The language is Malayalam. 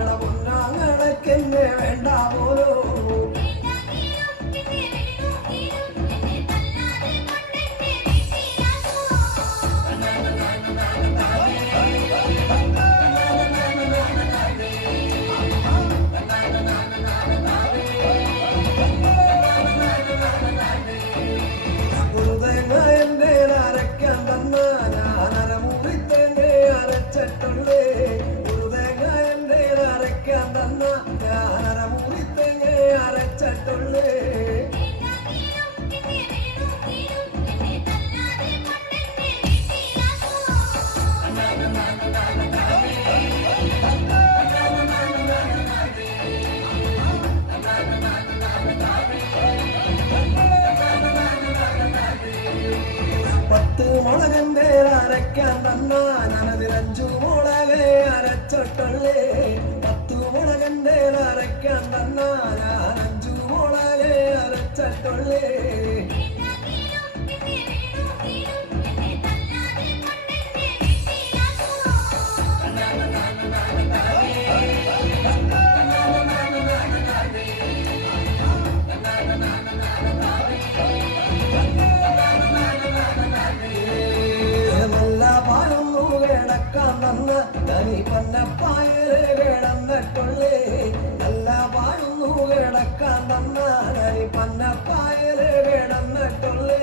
നിങ്ങളെ പൊന്നാങ്ങടക്കെന്നെ വേണ്ട പോലോ മുളകന്റെ അരയ്ക്കാൻ തന്നാ ഞാനതിൽ 5 മുളകെ അരച്ചിട്ടുള്ളേ 10 മുളകന്റെ അരയ്ക്കാൻ തന്നാ ഞാൻ 5 മുളകെ അരച്ചിട്ടുള്ളേ തനി പന്നപ്പായരെ കിടന്നിട്ടുള്ളേ നല്ല പാടുന്നു കിടക്കാൻ തന്ന തനി പന്നപ്പായരെ കിടന്നിട്ടുള്ളേ